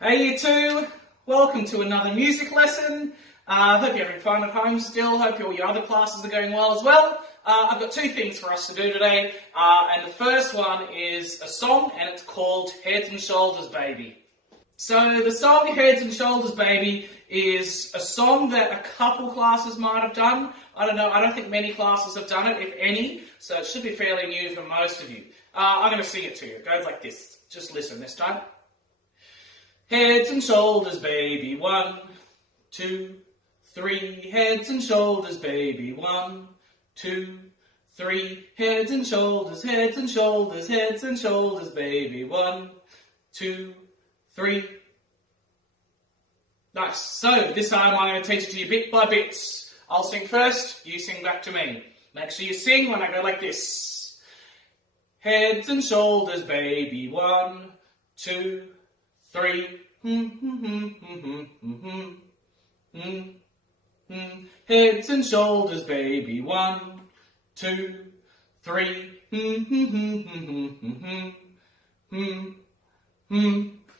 Hey you two, welcome to another music lesson. Hope you're having fun at home still, hope all your other classes are going well as well. I've got two things for us to do today, and the first one is a song, and it's called Heads and Shoulders Baby. So the song Heads and Shoulders Baby is a song that a couple classes might have done. I don't think many classes have done it, if any, so it should be fairly new for most of you. I'm going to sing it to you. It goes like this. Just listen this time. Heads and shoulders, baby, 1, 2, 3. Heads and shoulders, baby, 1, 2, 3. Heads and shoulders, heads and shoulders, heads and shoulders, baby, 1, 2, 3. Nice. So this time I'm going to teach it to you bit by bit. I'll sing first, you sing back to me. Make sure you sing when I go like this. Heads and shoulders, baby, 1, 2, 3. Heads and shoulders, baby, 1, 2, 3.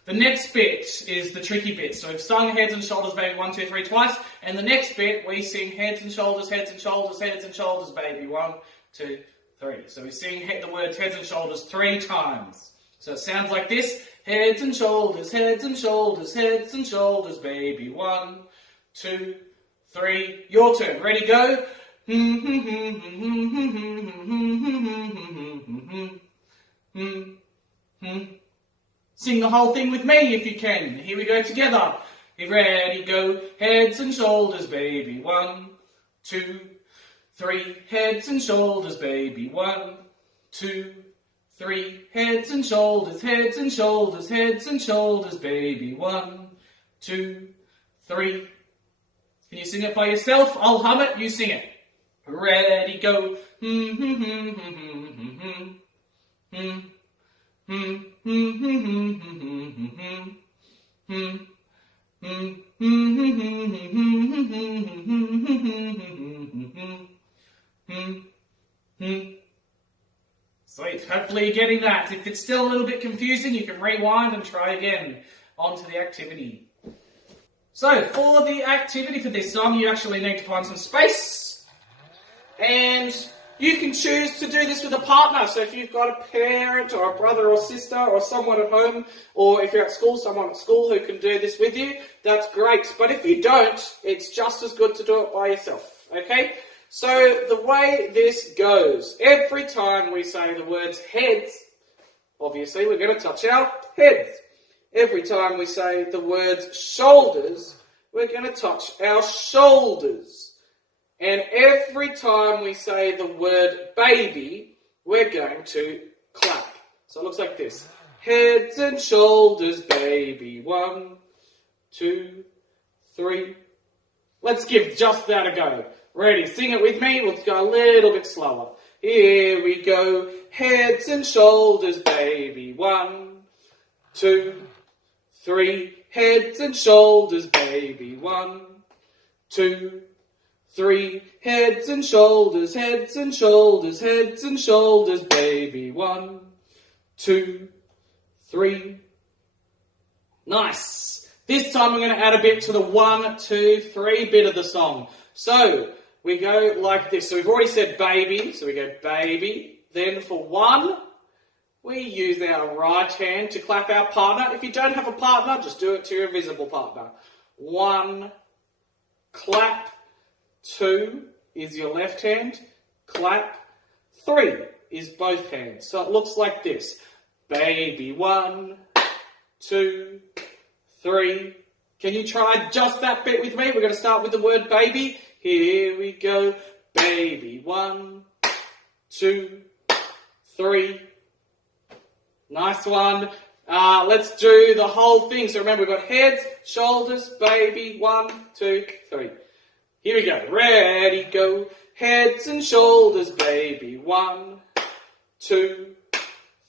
The next bit is the tricky bit. So we've sung heads and shoulders, baby, 1, 2, 3 twice, and the next bit we sing heads and shoulders, heads and shoulders, heads and shoulders, baby, 1, 2, 3. So we sing the words heads and shoulders 3 times. So it sounds like this. Heads and shoulders, heads and shoulders, heads and shoulders, baby. 1, 2, 3. Your turn. Ready, go. Sing the whole thing with me if you can. Here we go together. Ready, go. Heads and shoulders, baby. 1, 2, 3. Heads and shoulders, baby. 1, 2, 3. Heads and shoulders, heads and shoulders, heads and shoulders, baby. 1, 2, 3. Can you sing it by yourself? I'll hum it, you sing it. Ready, go. Sweet. Hopefully you're getting that. If it's still a little bit confusing, you can rewind and try again. On to the activity. So, for the activity for this song, you actually need to find some space. And you can choose to do this with a partner. So if you've got a parent or a brother or sister or someone at home, or if you're at school, someone at school who can do this with you, that's great. But if you don't, it's just as good to do it by yourself. Okay? So the way this goes, every time we say the words heads, obviously we're going to touch our heads. Every time we say the words shoulders, we're going to touch our shoulders. And every time we say the word baby, we're going to clap. So it looks like this. Heads and shoulders, baby. 1, 2, 3. Let's give just that a go. Ready, sing it with me. Let's go a little bit slower. Here we go. Heads and shoulders, baby. 1, 2, 3. Heads and shoulders, baby. 1, 2, 3. Heads and shoulders, heads and shoulders, heads and shoulders, baby. 1, 2, 3. Nice. This time we're going to add a bit to the 1, 2, 3 bit of the song. So we go like this. So we've already said baby. So we go baby. Then for 1, we use our right hand to clap our partner. If you don't have a partner, just do it to your invisible partner. 1, clap. 2 is your left hand. Clap. 3 is both hands. So it looks like this. Baby. 1, 2, 3. Can you try just that bit with me? We're going to start with the word baby. Here we go. Baby. 1, 2, 3. Nice one. Let's do the whole thing. So remember, we've got heads, shoulders, baby. 1, 2, 3. Here we go. Ready, go. Heads and shoulders, baby. 1, 2,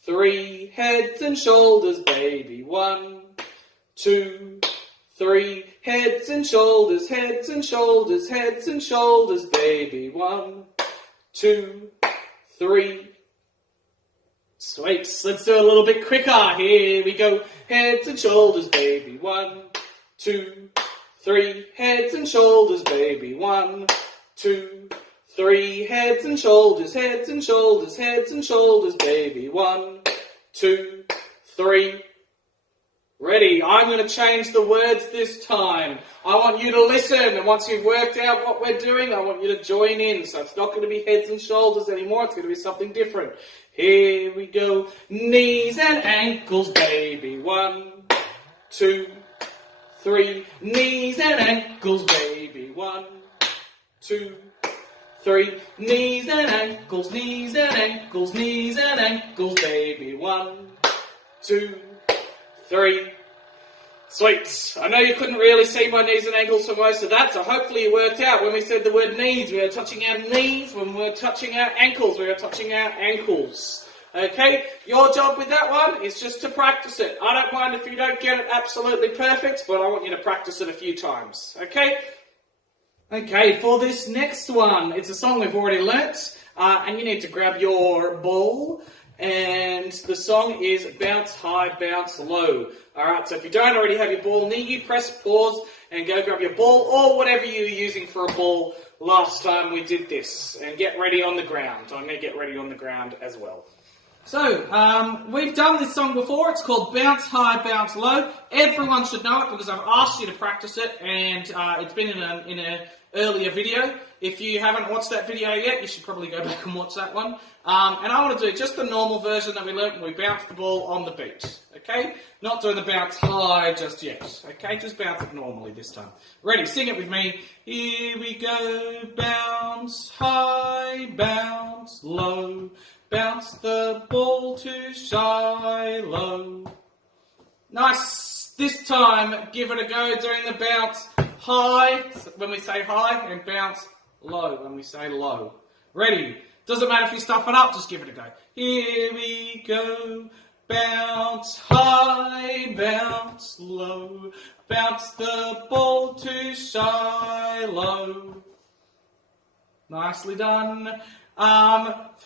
3. Heads and shoulders, baby. 1, 2, 3. Heads and shoulders, heads and shoulders, heads and shoulders, baby. 1, 2, 3. Sweet. Let's do it a little bit quicker. Here we go. Heads and shoulders, baby. 1, 2, 3. Heads and shoulders, baby. 1, 2, 3. Heads and shoulders, heads and shoulders, heads and shoulders, baby. 1, 2, 3. Ready? I'm going to change the words this time. I want you to listen, and once you've worked out what we're doing, I want you to join in. So it's not going to be heads and shoulders anymore. It's going to be something different. Here we go. Knees and ankles, baby. 1, 2, 3. Knees and ankles, baby. 1, 2, 3. Knees and ankles, knees and ankles, knees and ankles, baby. 1, 2, 3. Sweet. I know you couldn't really see my knees and ankles for most of that, so hopefully you worked out when we said the word knees, we are touching our knees. When we're touching our ankles, we are touching our ankles. Okay? Your job with that one is just to practice it. I don't mind if you don't get it absolutely perfect, but I want you to practice it a few times. Okay? Okay, for this next one, it's a song we've already learnt, and you need to grab your ball. And the song is Bounce High, Bounce Low. Alright, so if you don't already have your ball near you, press pause and go grab your ball or whatever you were using for a ball last time we did this. And get ready on the ground. I'm going to get ready on the ground as well. So, we've done this song before. It's called Bounce High, Bounce Low. Everyone should know it because I've asked you to practice it, and it's been in an earlier video. If you haven't watched that video yet, you should probably go back and watch that one. And I want to do just the normal version that we learnt when we bounce the ball on the beat. Okay? Not doing the bounce high just yet. Okay? Just bounce it normally this time. Ready? Sing it with me. Here we go. Bounce high, bounce low. Bounce the ball to Shiloh. Nice. This time, give it a go doing the bounce high when we say high and bounce low when we say low. Ready? Doesn't matter if you stuff it up, just give it a go. Here we go. Bounce high, bounce low. Bounce the ball to Shiloh. Nicely done.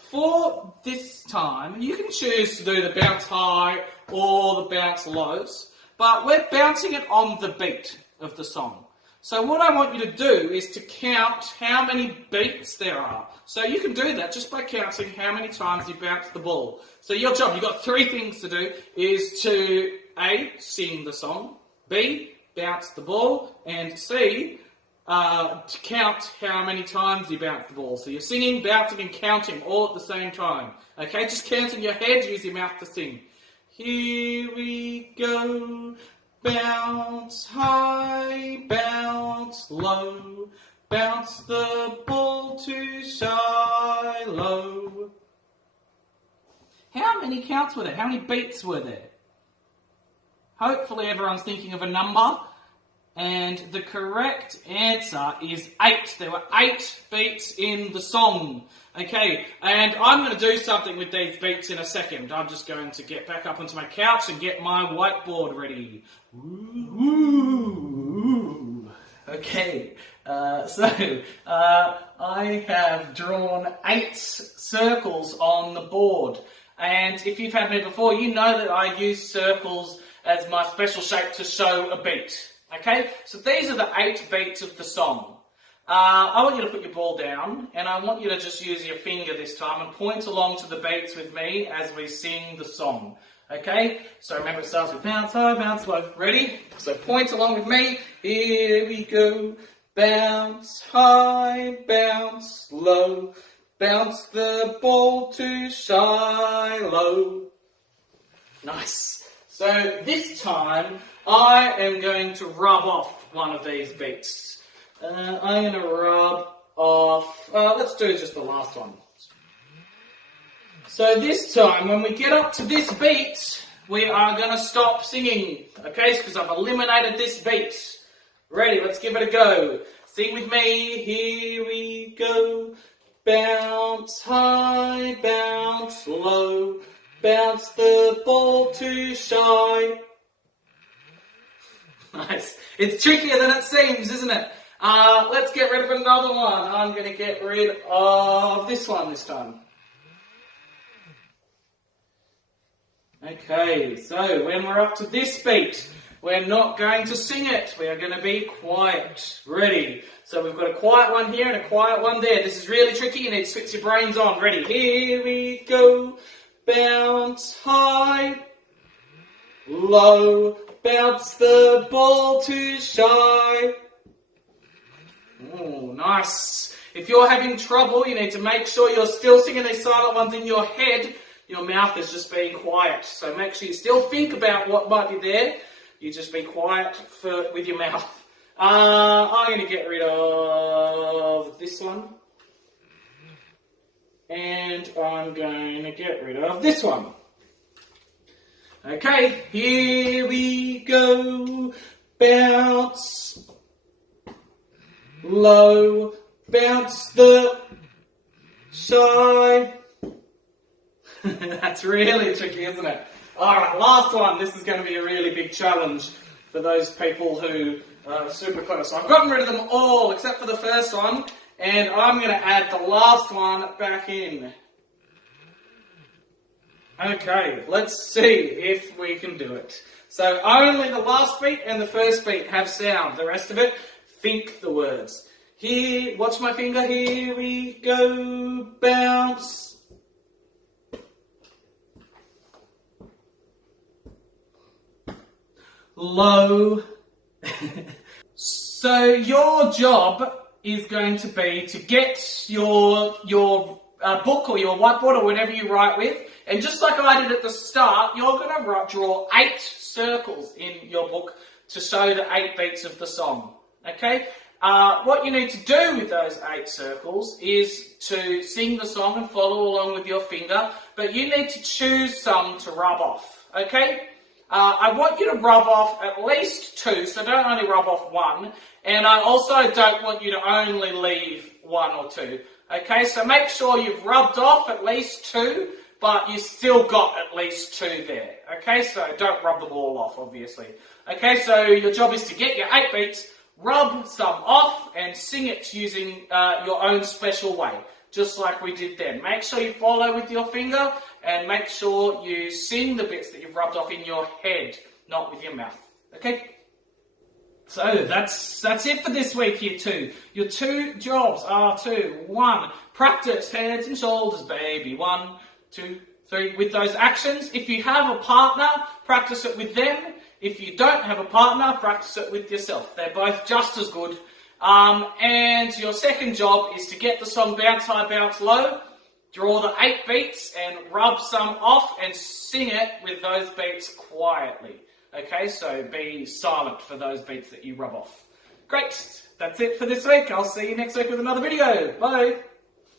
For this time, you can choose to do the bounce high or the bounce lows, but we're bouncing it on the beat of the song. So what I want you to do is to count how many beats there are. So you can do that just by counting how many times you bounce the ball. So your job, you've got 3 things to do, is to A, sing the song, B, bounce the ball, and C, to count how many times you bounce the ball. So you're singing, bouncing, and counting all at the same time. Okay, just count in your head, use your mouth to sing. Here we go. Bounce high, bounce low. Bounce the ball to Shiloh. How many counts were there? How many beats were there? Hopefully everyone's thinking of a number. And the correct answer is 8. There were 8 beats in the song. Okay, and I'm going to do something with these beats in a second. I'm just going to get back up onto my couch and get my whiteboard ready. Ooh. Okay, I have drawn 8 circles on the board. And if you've had me before, you know that I use circles as my special shape to show a beat. Okay, so these are the 8 beats of the song. I want you to put your ball down, and I want you to just use your finger this time and point along to the beats with me as we sing the song. Okay, so remember it starts with bounce high, bounce low. Ready? So point along with me. Here we go. Bounce high, bounce low. Bounce the ball to Shiloh. Nice. So this time, I am going to rub off one of these beats. I'm going to rub off, let's do just the last one. So this time, when we get up to this beat, we are going to stop singing. Okay, because I've eliminated this beat. Ready, let's give it a go. Sing with me, here we go. Bounce high, bounce low. Bounce the ball to Shiloh. Nice. It's trickier than it seems, isn't it? Let's get rid of another one. I'm going to get rid of this one this time. Okay, so when we're up to this beat, we're not going to sing it. We are going to be quiet. Ready? So we've got a quiet one here and a quiet one there. This is really tricky. You need to switch your brains on. Ready? Here we go. Bounce high, low, bounce the ball too shy. Oh, nice. If you're having trouble, you need to make sure you're still singing these silent ones in your head. Your mouth is just being quiet. So make sure you still think about what might be there. You just be quiet with your mouth. I'm going to get rid of this one. And I'm going to get rid of this one. Okay, here we go. Bounce. Low. Bounce the shy. That's really tricky, isn't it? Alright, last one. This is going to be a really big challenge for those people who are super close. So I've gotten rid of them all except for the first one, and I'm going to add the last one back in. Okay, let's see if we can do it. So only the last beat and the first beat have sound. The rest of it, think the words. Here, watch my finger, here we go, bounce. Low. So your job is going to be to get your book or your whiteboard or whatever you write with, and just like I did at the start, you're going to draw 8 circles in your book to show the 8 beats of the song. Okay? What you need to do with those 8 circles is to sing the song and follow along with your finger, but you need to choose some to rub off. Okay? I want you to rub off at least 2, so don't only rub off 1. And I also don't want you to only leave 1 or 2. Okay, so make sure you've rubbed off at least 2, but you still got at least 2 there. Okay, so don't rub them all off, obviously. Okay, so your job is to get your 8 beats, rub some off, and sing it using your own special way, just like we did then. Make sure you follow with your finger, and make sure you sing the bits that you've rubbed off in your head, not with your mouth. Okay? So that's it for this week, Year 2. Your 2 jobs are to 1, practice heads and shoulders, baby. 1, 2, 3. With those actions, if you have a partner, practice it with them. If you don't have a partner, practice it with yourself. They're both just as good. And your second job is to get the song Bounce High, Bounce Low, draw the 8 beats and rub some off and sing it with those beats quietly. Okay, so be silent for those beats that you rub off. Great, that's it for this week. I'll see you next week with another video. Bye.